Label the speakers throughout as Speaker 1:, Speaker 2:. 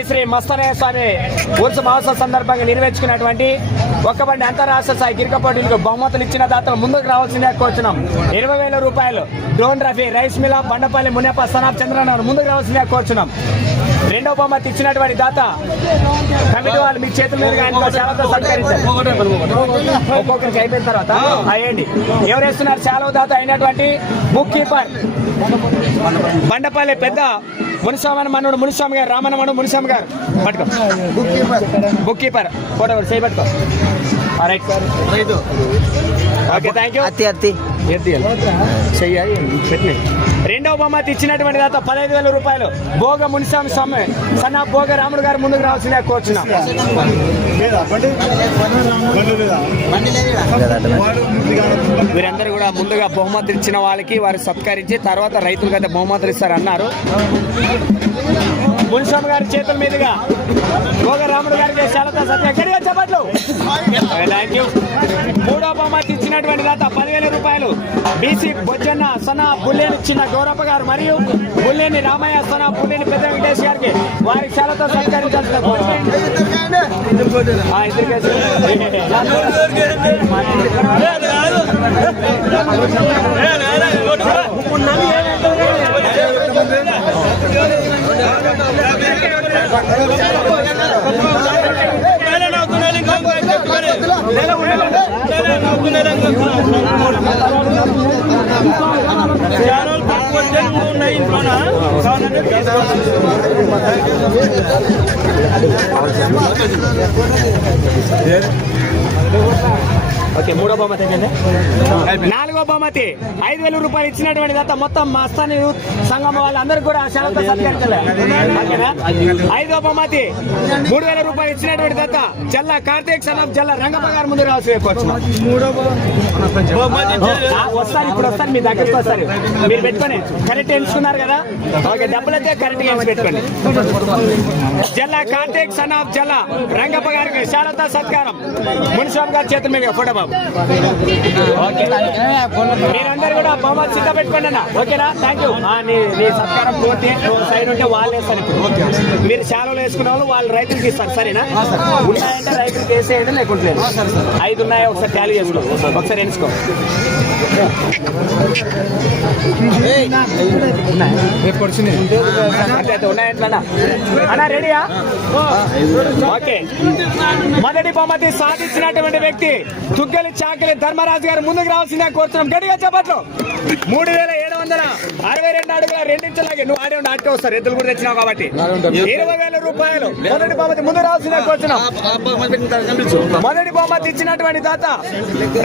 Speaker 1: శ్రీ మస్తనయ్య స్వామి ఉత్సవ మహోత్సవ సందర్భంగా నిర్వహించుకున్నటువంటి ఒక్క బండి అంతరాష్ట్ర స్థాయి గిరిక పోటీలకు బహుమతులు ఇచ్చిన దాతలు ముందుకు రావాల్సిందే కోరుతున్నాం ఇరవై వేల రూపాయలు drone Rafi rice mill Bandapalli మునేప సనాబ్ చంద్రనాథ్ ముందుకు రావాల్సిందే కోరుతున్నాం రెండవ బహుమతి ఇచ్చినటువంటి దాత కమిటీ వాళ్ళు మీ చేతుల మీద ఒక్కొక్కరికి అయిపోయిన తర్వాత అయ్యండి. ఎవరేస్తున్నారు చాలా దాత అయినటువంటి బుక్ కీపర్. బండపల్లి పెద్ద మునిస్వామి మనుడు మునిస్వామి గారు రామన్న మనుడు మునిస్వామి గారు. పట్టుకో. బుక్ కీపర్ ఫోటో చేయి పట్టుకో. రైట్ ఓకే థ్యాంక్ యూ
Speaker 2: అత్తి అత్తి.
Speaker 1: చెయ్యాలి రెండవ బహుమతి ఇచ్చినటువంటి దాత పదహైదు వేల రూపాయలు. భోగ మునిస్వామి స్వామి సన్న భోగ రాముడు గారు ముందుకు రావాల్సిందే కోరుచున్నాం. వీరందరూ కూడా ముందుగా బహుమతులు ఇచ్చిన వాళ్ళకి వారు సత్కరించి తర్వాత రైతులకు అయితే బహుమతులు ఇస్తారన్నారు. మునిస్వామి గారి చేతుల మీదుగా భోగరాముడు గారికి శాలత సత్య చెప్పట్లు థ్యాంక్ యూ మూడో బహుమతి ఇచ్చినటువంటి దాత పదివేల రూపాయలు. బీసీ బొజ్జన్న సన బుల్లేని చిన్న గౌరప్ప గారు మరియు బుల్లేని రామయ్య సన బుల్లేని పెద్ద వెంకటేష్ గారికి వారి శాలతో సత్కరించాల్సిన ఓకే మూడో బహుమతి ఏంటంటే నాలుగో బహుమతి ఐదు వేల రూపాయలు ఇచ్చినటువంటి దాత మొత్తం మస్తాని యూత్ సంఘం వాళ్ళందరూ కూడా శాలతో సత్కరించాలి ఐదో బహుమతి మూడు వేల రూపాయలు ఇచ్చినటువంటి దాత జల్ల కార్తీక్ సనఫ్ జల్ల రంగప్ప గారి ముందు రావాల్సి వస్తారు ఇప్పుడు వస్తారు మీ దగ్గరికి వస్తారు. మీరు పెట్టుకొని కరెక్ట్ ఎంచుకున్నారు కదా? ఓకే డబ్బులు అయితే కరెక్ట్గా పెట్టుకోండి జల్ల కార్తీక్ సనాఫ్ జల్ల రంగప్ప గారికి శారదా సత్కారం. మున్సిపల్ గారి చేతుల మీద ఫోటో బాబు. ఓకే. మీరందరూ కూడా బహుమతి సిద్ధ పెట్టుకోండి అన్న. ఓకేనా? థ్యాంక్ యూ నీ నీ సత్కారం పూర్తి. నువ్వు సైడ్ ఉంటే వాళ్ళు వేస్తారు ఇప్పుడు. మీరు శాలలో వేసుకున్న వాళ్ళు వాళ్ళు రైతులకు ఇస్తారు సరేనా? ఉన్నాయంటే రైతులకు వేసేయండి లేకుంటే ఐదు ఉన్నాయో? ఒకసారి టాలీ చేసుకో. ఒకసారి ఎంచుకో రెడీయా? ఓకే. మొదటి బహుమతి సాధించినటువంటి వ్యక్తి తుగ్గలి చాకలి ధర్మరాజు గారు ముందుకు రావాల్సిందే కోరుతున్నాం గట్టిగా చెప్పట్లు మూడు వేల ఏడు వందల అరవై రెండు అడుగుల రెండించలాగే నువ్వు ఆడే నాటుకు వస్తారు ఎద్దులు కూడా తెచ్చినావు కాబట్టి. ఇరవై వేల రూపాయలు. మొదటి బహుమతి ముందు రావాల్సిందే కోరుతున్నాం మొదటి బహుమతి ఇచ్చినటువంటి దాత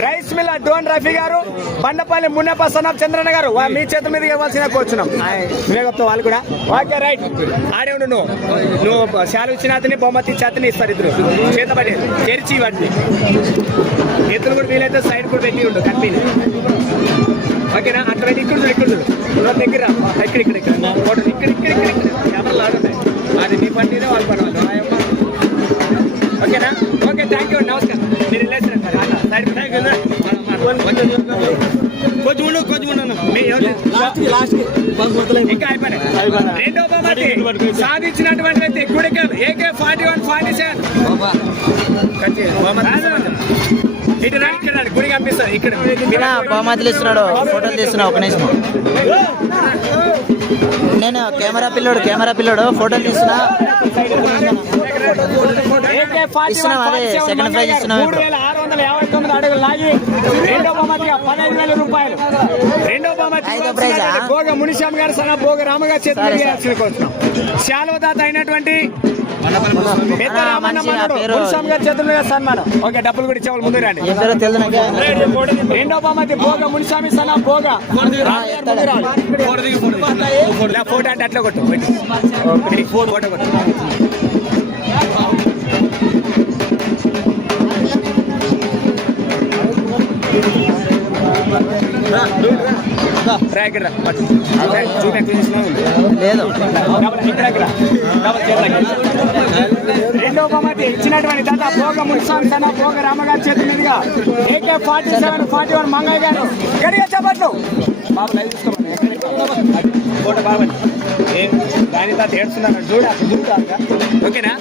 Speaker 1: రైస్ మిల్ డోన్ రఫీ గారు బండపల్లి మున్నప్ప సనాబ్ చంద్రన్న గారు మీ చేతుల మీద ఇవ్వాల్సిన కూర్చున్నాం చెప్తావు వాళ్ళు కూడా. Okay right. ఆడే ఉండు నువ్వు. నువ్వు శాలు ఇచ్చిన అతని బహుమతి ఇచ్చి అతని ఇస్తారు ఇద్దరు. చేత పడి తెరిచి వాటిని ఎత్తులు కూడా వీలైతే సైడ్ కూడా పెట్టి ఉండు కంపెనీ ఓకేనా? అక్కడ ఇక్కడ ఇక్కడ దగ్గర. ఇక్కడ ఇక్కడ ఇక్కడ. ఫోటో ఇక్కడ ఇక్కడ ఇక్కడ కెమెరాలు ఆడున్నాయి అది నీ పనినే వాళ్ళు పడవాలి ఆయమ్మ ఓకేనా? ఓకే థ్యాంక్ యూ నమస్కారం. మీరు వెళ్ళేసారు సైడ్ కొంచెం ఉండు కొంచెం ఉండు మీ ఎవరు? ఇంకా అయిపోయినాయి. రెండో బహుమతి సాధించినటువంటి వ్యక్తి Gudikal AK forty one forty seven గుడి కనిపిస్తుంది ఇక్కడ
Speaker 2: వినా బహుమతులు ఇస్తున్నాడు ఫోటోలు తీస్తున్నా ఒక నిమిషం నేను కెమెరా పిల్లోడు కెమెరా పిల్లోడు ఫోటోలు తీస్తున్నా
Speaker 1: AK 41
Speaker 2: ఇస్తున్నాం, అదే,
Speaker 1: 47
Speaker 2: second prize
Speaker 1: మంగయ్య
Speaker 2: ఇస్తున్నాం
Speaker 1: గారు మూడు వేల ఆరు వందల యాభై తొమ్మిది అడుగులు లాగి రెండో బహుమతిగా పదహైదు వేల రూపాయలు రెండో బహుమతి
Speaker 2: ఐదో ప్రైజా?
Speaker 1: భోగ మునిశ్యామ్ గారు సన భోగ రామగారు
Speaker 2: సరే,
Speaker 1: చేతులు శాలోదాత అయినటువంటి పెద్ద గారి మీద సన్మానం ఓకే. డబ్బులు కూడా ఇచ్చేవాళ్ళు ముందు రండి రెండో బహుమతి భోగ మునిస్వామి సన భోగ ఫోటో అంటే అట్లా కొట్టు ఫోటో కొట్టు రా, ఇక్కడ
Speaker 2: లేదు
Speaker 1: రెండో బహుమతి ఇచ్చినటువంటి దాదా భోగ మున్సాం సన భోగ రామగారి చేతి మీదుగా AK forty seven forty one Mangayya గారు గడిగా చెప్పట్లు బాబు లైవ్ చూసుకోమని ఎక్కడ ఫోటో బాబు. ఏం? దాని తాత ఏడుస్తున్నాడు. చూడ చూడ ఓకేనా?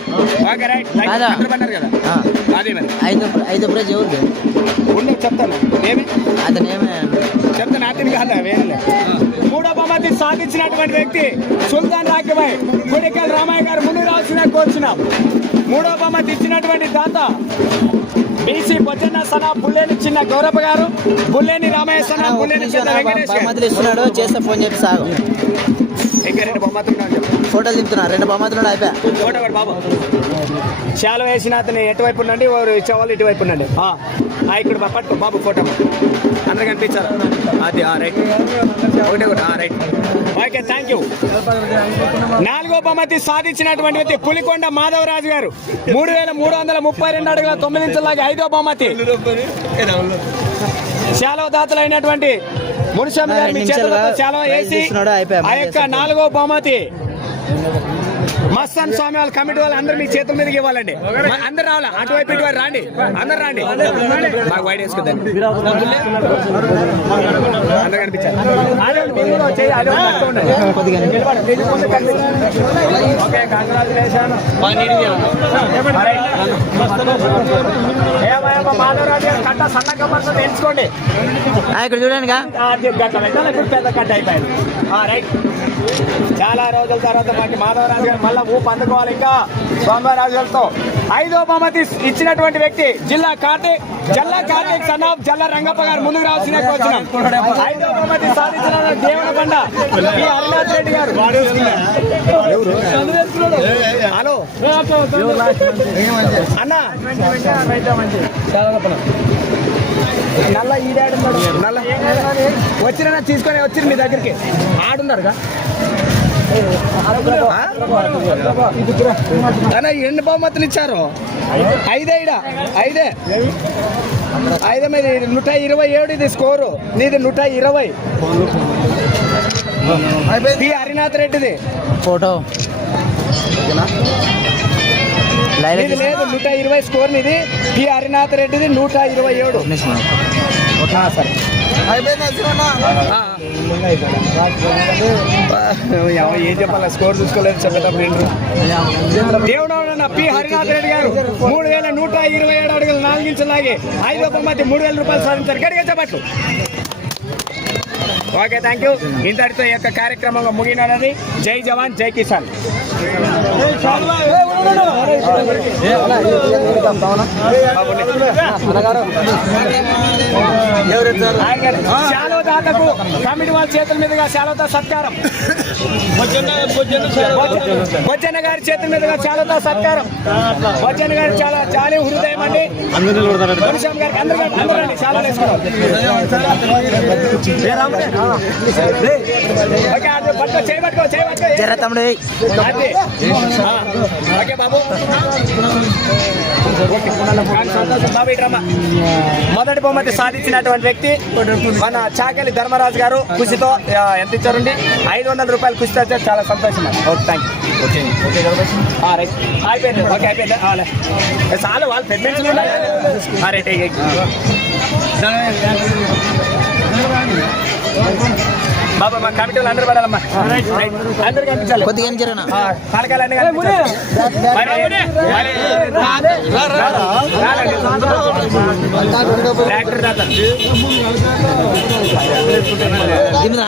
Speaker 1: Okay right.
Speaker 2: కాదా?
Speaker 1: అదే మరి.
Speaker 2: ఐదు ఐదు ప్రైజ్
Speaker 1: ఉండే చెప్తాను. ఏమి?
Speaker 2: అతను ఏమే?
Speaker 1: చెప్తాను అతని కాదా వేరే బహుమతి సాధించినటువంటి వ్యక్తి సుల్తాన్ రాకిబాయ్ గుడికల్ రామయ్య గారు ముందు రావాల్సిన కోరుచున్నాం. మూడో బహుమతి ఇచ్చినటువంటి దాత బీసీ బొజ్జన్న సన బుల్లేని చిన్న గౌరప్ప గారు బుల్లేని రామయ్య సన బుల్లేని చిన్న.
Speaker 2: బహుమతులు ఇస్తున్నాడు చేస్తే ఫోన్ చెప్పి సాగు.
Speaker 1: ఇంకా రెండు బహుమతులు.
Speaker 2: ఫోటోలు దింపుతున్నా రెండు బహుమతులు అయిపోయా.
Speaker 1: ఫోటో బాబు. చాలా వేసిన అతను ఎటువైపు ఉండండి వారు ఇచ్చేవాళ్ళు ఇటువైపు ఉండండి. ఇక్కడ పట్టుకో బాబు ఫోటో. అందరు కనిపించారు? అది ఆ, రైట్. ఒకటి ఒకటి ఆ, రైట్. ఓకే థ్యాంక్ యూ నాలుగో బహుమతి సాధించినటువంటి వ్యక్తి పులికొండ మాధవరాజు గారు. మూడు వేల మూడు వందల ముప్పై రెండు అడుగుల తొమ్మిది ఇంచులాగా ఐదో బహుమతి. చాలా దాతలైనటువంటి మునిషం గారు మీ చేతులతో వేసి ఆ యొక్క నాలుగో బహుమతి. మస్తాన్ స్వామి వాళ్ళ కమిటీ వాళ్ళు అందరూ మీ చేతుల మీదకి ఇవ్వాలండి. అందరు రావాలా? అటువైపు ఇటువైపు రాండి. అందరు రాండి. మాకు అందరు కనిపించారు. ఎంచుకోండి
Speaker 2: ఆ, ఇక్కడ చూడండి.
Speaker 1: పెద్ద కట్ట అయిపోయింది. రైట్. చాలా రోజుల తర్వాత మాకు మాధవరాజు గారు మళ్ళా ఊపు అందుకోవాలి ఇంకా సోమరాజులతో. ఐదో బహుమతి ఇచ్చినటువంటి వ్యక్తి జిల్లా కార్తీక్ జల్లా కార్తీక్ సన్నా జల్లా రంగప్ప గారు ముందుకు రావాల్సిన వచ్చిన ఐదో బహుమతి సాధించిన దేవన బండ హరినాథ్ రెడ్డి గారు. హలో. అన్న. నల్ల ఈడాడున్నాడు నల్ల. వచ్చిన తీసుకొని వచ్చింది మీ దగ్గరికి. ఆడున్నారుగా? ఎన్ని బహుమతులు ఇచ్చారు? ఐదే ఇడ ఐదే. ఐదే మీద నూట ఇరవై ఏడు ఇది స్కోరు. నీది నూట ఇరవై. పి హరినాథ్ రెడ్డిది.
Speaker 2: ఫోటో.
Speaker 1: ఇది లేదు నూట ఇరవై స్కోర్ నీది. పి హరినాథ్ రెడ్డిది నూట ఇరవై ఏడు. ఏం చెప్పాలి? స్కోర్ చూసుకోలేదు చెప్పేటప్పుడు దేవుడు పి. హరినాథ్ రెడ్డి గారు మూడు వేల నూట ఇరవై ఏడు అడుగులు నాలుగు ఇంచులు లాగి ఐదో బహుమతి మూడు వేల రూపాయలు సాధించారు. గడిగా చెప్పట్లు ఓకే థ్యాంక్ యూ ఇంతటితో ఈ యొక్క కార్యక్రమంలో ముగినది జై జవాన్ జై కిసాన్. శాలో దాతకు కమిటీ వాళ్ళ చేతుల మీదుగా శాలోతో సత్కారం. బొజ్జన్న గారి చేతుల మీదుగా శాలోతో సత్కారం. బొజ్జన్న గారి చాలా చాలా హృదయం అండి. గారికి అందరూ అందరూ చాలా
Speaker 2: జర తమ్ముడు.
Speaker 1: మొదటి బహుమతి సాధించినటువంటి వ్యక్తి మన చాకలి ధర్మరాజు గారు కృషితో ఎంత ఇచ్చారండి? ఐదు వందల రూపాయలు కృషి తెచ్చారు చాలా సంతోషం ఓకే థ్యాంక్ యూ అయిపోయింది ఓకే చాలు వాళ్ళు పెద్ద. ఆ, రైట్ ఏ, ఏ. బాబా మా కమిటీ వాళ్ళు అందరూ పడాలమ్మా రైట్ అందరు కనిపించాలి
Speaker 2: కొద్దిగా ఏం జరగనా
Speaker 1: ఆ, పలకాలన్నీ కనిపించాలి. మరి- మరి రా- రా- రాలండి. ట్రాక్టర్ తాత.
Speaker 2: దింపుదా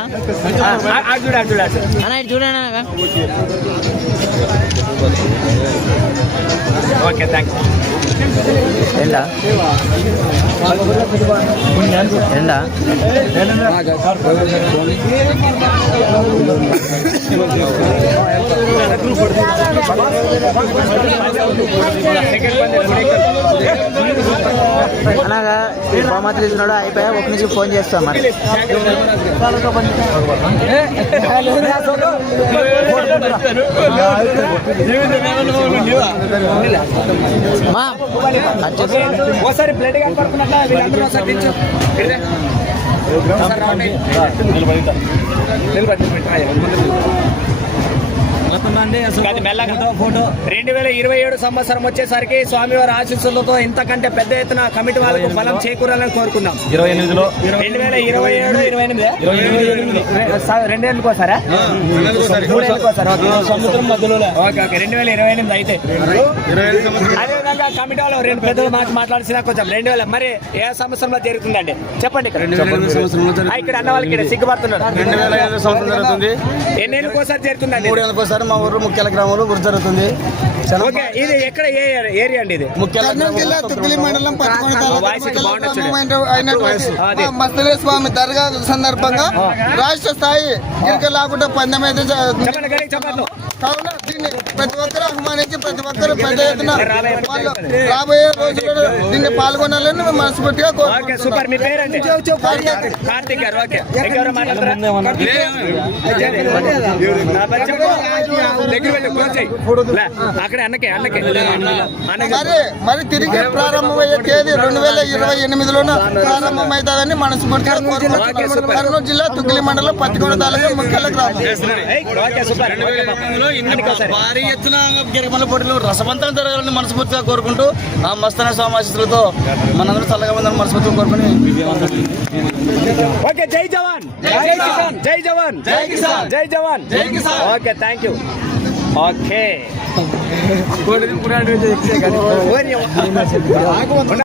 Speaker 1: ఆ, ఆ, ఆ చూడు, ఆ చూడు, ఆ చూడు.
Speaker 2: అన్న ఇటు చూడండి అన్న.
Speaker 1: ఓకే థ్యాంక్ యూ
Speaker 2: రెండా అలాగా ఈ బహుమతులు ఇస్తున్నాడు అయిపోయా? ఒక నుంచి ఫోన్ చేస్తాం మరి. మా
Speaker 1: వీళ్ళందరూ ఒకసారి రెండు వేల ఇరవై ఏడు సంవత్సరం వచ్చేసరికి స్వామివారి ఆశీస్సులతో ఇంతకంటే పెద్ద ఎత్తున కమిటీ వాళ్ళకు బలం చేకూరాలని కోరుకుందాం
Speaker 3: ఇరవై ఎనిమిదిలో.
Speaker 1: రెండు వేల ఇరవై ఏడు ఇరవై ఎనిమిది? రెండు ఏళ్ళకి వస్తారా మూడు ఏళ్ళకి వస్తారా ఓకే.
Speaker 3: సముద్రం మధ్యలో
Speaker 1: ఓకే ఓకే. రెండు వేల ఇరవై ఎనిమిది అయితే అదేవిధంగా కమిటీ వాళ్ళు రెండు పెద్దలు మాట మాట్లాడిసినా కొంచెం రెండు వేల మరి ఏ సంవత్సరంలో జరుగుతుందండి? చెప్పండి ఇక్కడ. అన్న వాళ్ళకి ఇక్కడ సిగ్గుపడుతున్నారు.
Speaker 4: రెండు వేల ఐదు సంవత్సరం జరుగుతుంది.
Speaker 1: ఎన్ని ఏళ్ళకి ఒకసారి జరుగుతుందండి?
Speaker 4: మూడు ఏళ్ళకి ఒకసారి మా ఊరు ముఖ్యాల గ్రామంలో గురి జరుగుతుంది.
Speaker 1: ఓకే ఇది ఎక్కడ ఏ ఏరియా అండి ఇది?
Speaker 5: జిల్లా తుక్కిలి మండలం. మస్తలే స్వామి దర్గా సందర్భంగా రాష్ట్ర స్థాయి ఇంకా లేకుండా పందెం అయితే దీన్ని ప్రతి ఒక్కరు ఆహ్వానించి ప్రతి ఒక్కరు పెద్ద ఎత్తున వాళ్ళు రాబోయే రోజుల్లో దీన్ని పాల్గొనాలని మేము మనస్ఫూర్తిగా మరి మరి తిరిగి ప్రారంభమయ్యే తేదీ రెండు వేల ఇరవై ఎనిమిదిలోన ప్రారంభమవుతుందని మనస్ఫూర్తిగా కోరుకుంటున్నాం. కర్నూలు జిల్లా తుగ్గిలి మండలం పత్తికొండ తాలూకా ముఖ్యాల గ్రామం
Speaker 4: భారీ ఎత్తున గిరిమల పోటీలు రసవంతం జరగాలని మనస్ఫూర్తిగా కోరుకుంటూ ఆ మస్తాన సమాశిస్తులతో మనందరూ చల్లగా ఉందని మనస్ఫూర్తిగా కోరుకుని
Speaker 1: ఓకే జై జవాన్ జై కిసాన్ జై జవాన్ జై కిసాన్ జై జవాన్ జై కిసాన్ ఓకే థ్యాంక్ యూ ఓకే